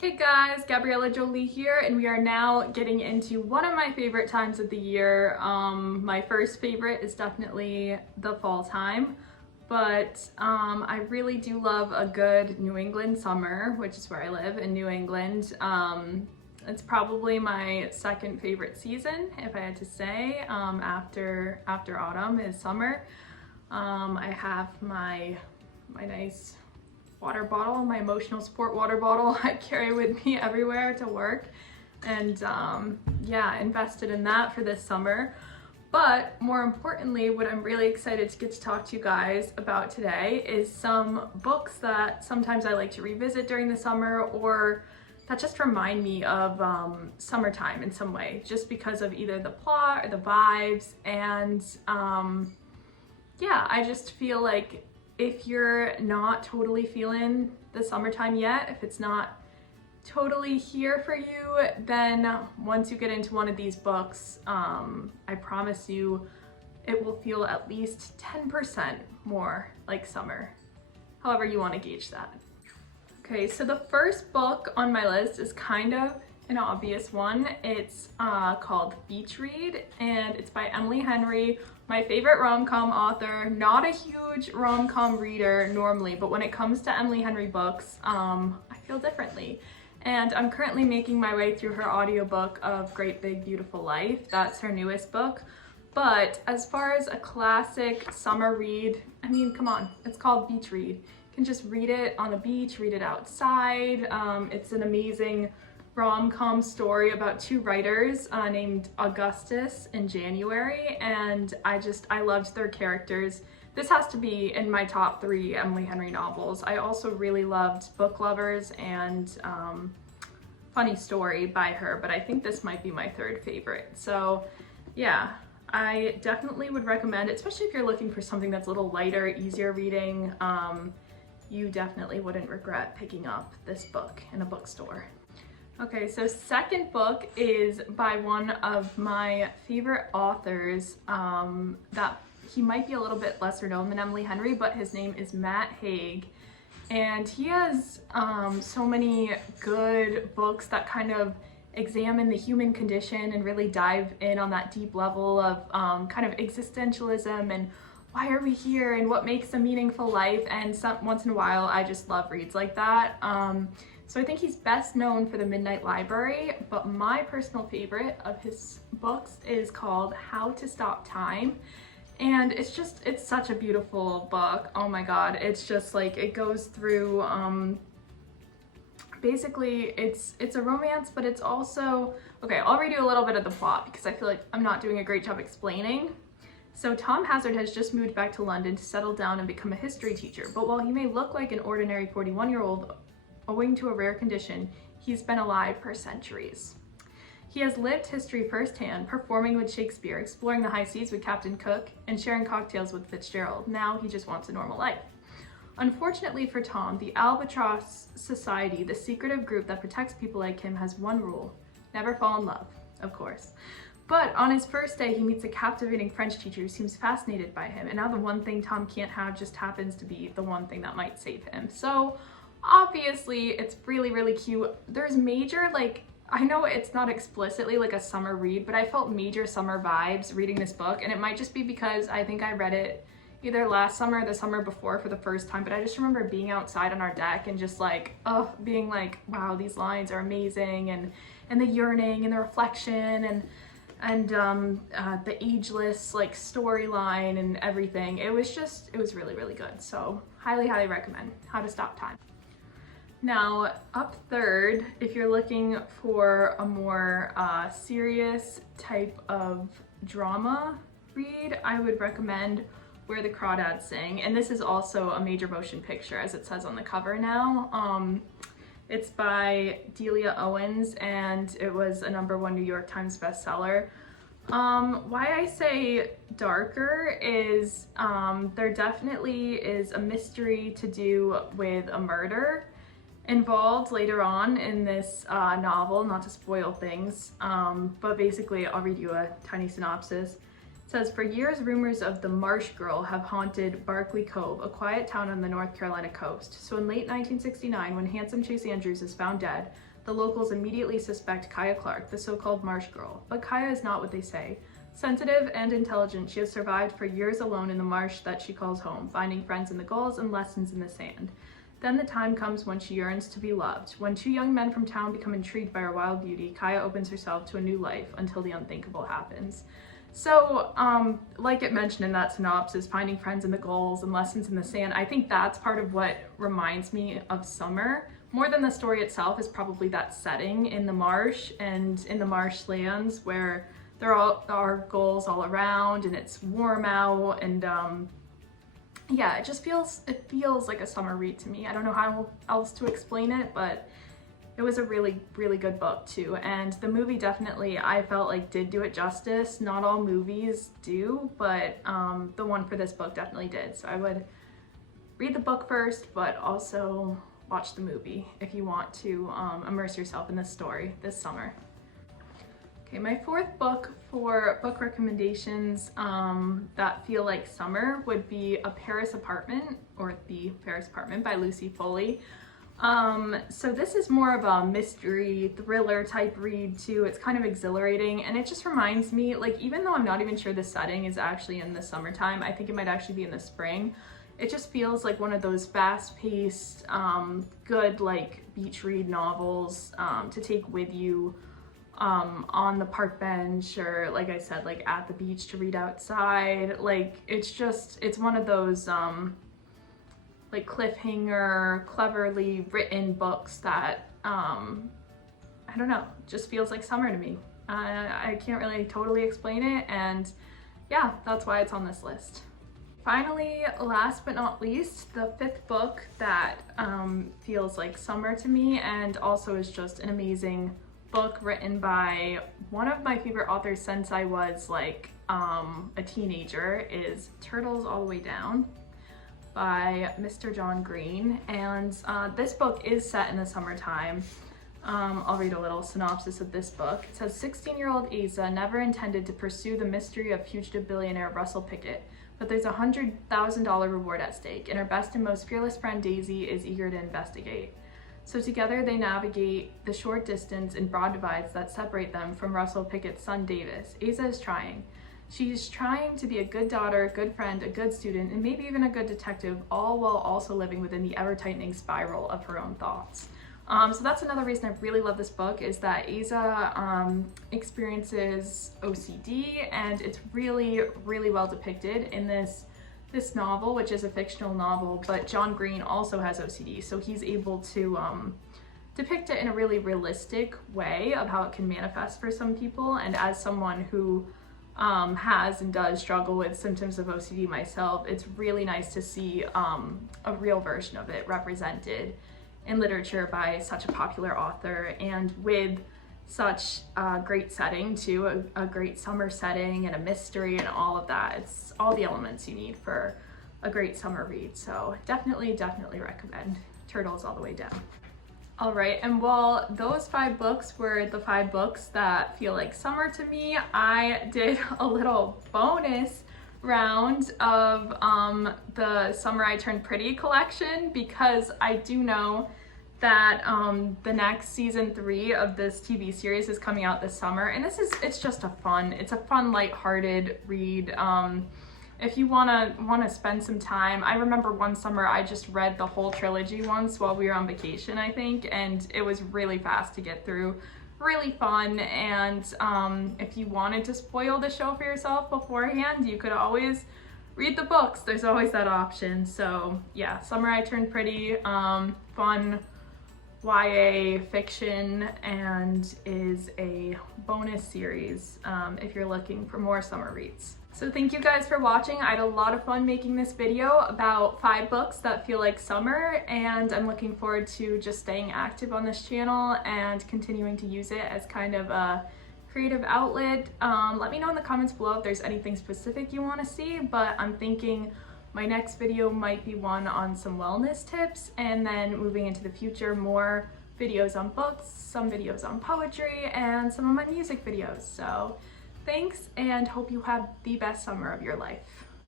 Hey guys, Gabriella Jolie here, and we are now getting into one of my favorite times of the year. My first favorite is definitely the fall time, but I really do love a good New England summer, which is where I live in New England. It's probably my second favorite season, if I had to say, after autumn is summer. I have my nice water bottle, my emotional support water bottle I carry with me everywhere to work, and yeah, invested in that for this summer. But more importantly, what I'm really excited to get to talk to you guys about today is some books that sometimes I like to revisit during the summer, or that just remind me of summertime in some way, just because of either the plot or the vibes. And yeah, I just feel like if you're not totally feeling the summertime yet, if it's not totally here for you, then once you get into one of these books, I promise you it will feel at least 10% more like summer, however you want to gauge that. Okay, so the first book on my list is kind of an obvious one. It's called Beach Read, and it's by Emily Henry, my favorite rom-com author. Not a huge rom-com reader normally, but when it comes to Emily Henry books, I feel differently. And I'm currently making my way through her audiobook of Great Big Beautiful Life. That's her newest book. But as far as a classic summer read, I mean, come on, it's called Beach Read. You can just read it on the beach, read it outside. It's an amazing rom-com story about two writers named Augustus and January, and I loved their characters. This has to be in my top 3 Emily Henry novels. I also really loved Book Lovers and Funny Story by her, but I think this might be my 3rd favorite. So yeah, I definitely would recommend it, especially if you're looking for something that's a little lighter, easier reading. You definitely wouldn't regret picking up this book in a bookstore. Okay, so second book is by one of my favorite authors, that he might be a little bit lesser known than Emily Henry, but his name is Matt Haig. And he has so many good books that kind of examine the human condition and really dive in on that deep level of kind of existentialism and why are we here and what makes a meaningful life. And once in a while, I just love reads like that. So I think he's best known for The Midnight Library, but my personal favorite of his books is called How to Stop Time. And it's such a beautiful book. Oh my God. It's just like, it goes through, basically it's a romance, but it's also, okay, I'll read you a little bit of the plot because I feel like I'm not doing a great job explaining. So Tom Hazard has just moved back to London to settle down and become a history teacher. But while he may look like an ordinary 41-year-old, owing to a rare condition, he's been alive for centuries. He has lived history firsthand, performing with Shakespeare, exploring the high seas with Captain Cook, and sharing cocktails with Fitzgerald. Now he just wants a normal life. Unfortunately for Tom, the Albatross Society, the secretive group that protects people like him, has one rule: never fall in love, of course. But on his first day, he meets a captivating French teacher who seems fascinated by him, and now the one thing Tom can't have just happens to be the one thing that might save him. So obviously it's really, really cute. There's major, like, I know it's not explicitly like a summer read, but I felt major summer vibes reading this book, and it might just be because I think I read it either last summer or the summer before for the first time, but I just remember being outside on our deck and just like, oh, being like, wow, these lines are amazing, and the yearning and the reflection and the ageless like storyline and everything. It was really, really good. So highly, highly recommend How to Stop Time. Now, up third, if you're looking for a more serious type of drama read, I would recommend Where the Crawdads Sing. And this is also a major motion picture, as it says on the cover now. It's by Delia Owens, and it was a #1 New York Times bestseller. Why I say darker is there definitely is a mystery to do with a murder involved later on in this novel, not to spoil things, but basically I'll read you a tiny synopsis. It says, for years, rumors of the Marsh Girl have haunted Barkley Cove, a quiet town on the North Carolina coast. So in late 1969, when handsome Chase Andrews is found dead, the locals immediately suspect Kaya Clark, the so-called Marsh Girl. But Kaya is not what they say. Sensitive and intelligent, she has survived for years alone in the marsh that she calls home, finding friends in the gulls and lessons in the sand. Then the time comes when she yearns to be loved. When two young men from town become intrigued by her wild beauty, Kaya opens herself to a new life until the unthinkable happens. So, like it mentioned in that synopsis, finding friends in the gulls and lessons in the sand, I think that's part of what reminds me of summer. More than the story itself is probably that setting in the marsh and in the marshlands where there are gulls all around and it's warm out, and yeah, it feels like a summer read to me. I don't know how else to explain it, but it was a really, really good book too. And the movie definitely, I felt like, did do it justice. Not all movies do, but the one for this book definitely did. So I would read the book first, but also watch the movie if you want to immerse yourself in this story this summer. Okay, my fourth book for book recommendations that feel like summer would be A Paris Apartment, or The Paris Apartment by Lucy Foley. So this is more of a mystery thriller type read too. It's kind of exhilarating, and it just reminds me, like, even though I'm not even sure the setting is actually in the summertime, I think it might actually be in the spring. It just feels like one of those fast-paced, good, like, beach read novels to take with you on the park bench, or, like I said, like at the beach to read outside. Like, it's one of those like cliffhanger, cleverly written books that I don't know, just feels like summer to me. I can't really totally explain it, and yeah, that's why it's on this list. Finally, last but not least, the fifth book that feels like summer to me, and also is just an amazing book written by one of my favorite authors since I was like a teenager, is Turtles All the Way Down by Mr. John Green. And this book is set in the summertime. I'll read a little synopsis of this book. It says, 16-year-old Asa never intended to pursue the mystery of fugitive billionaire Russell Pickett, but there's a $100,000 reward at stake, and her best and most fearless friend Daisy is eager to investigate. So together they navigate the short distance and broad divides that separate them from Russell Pickett's son Davis. Asa is trying. She's trying to be a good daughter, a good friend, a good student, and maybe even a good detective, all while also living within the ever-tightening spiral of her own thoughts. So that's another reason I really love this book, is that Asa experiences OCD, and it's really, really well depicted in this novel, which is a fictional novel, but John Green also has OCD, so he's able to depict it in a really realistic way of how it can manifest for some people. And as someone who has and does struggle with symptoms of OCD myself, it's really nice to see a real version of it represented in literature by such a popular author, and with such a great setting too, a great summer setting and a mystery and all of that. It's all the elements you need for a great summer read. So definitely recommend Turtles All the Way Down. All right, and while those 5 books were the 5 books that feel like summer to me, I did a little bonus round of the Summer I Turned Pretty collection, because I do know that the next season 3 of this TV series is coming out this summer, and it's just a fun lighthearted read. If you wanna spend some time, I remember one summer I just read the whole trilogy once while we were on vacation, I think, and it was really fast to get through, really fun. And if you wanted to spoil the show for yourself beforehand, you could always read the books. There's always that option. So yeah, Summer I Turned Pretty, fun YA fiction, and is a bonus series if you're looking for more summer reads. So thank you guys for watching. I had a lot of fun making this video about 5 books that feel like summer, and I'm looking forward to just staying active on this channel and continuing to use it as kind of a creative outlet. Let me know in the comments below if there's anything specific you want to see, but I'm thinking my next video might be one on some wellness tips, and then moving into the future, more videos on books, some videos on poetry, and some of my music videos. So Thanks, and hope you have the best summer of your life.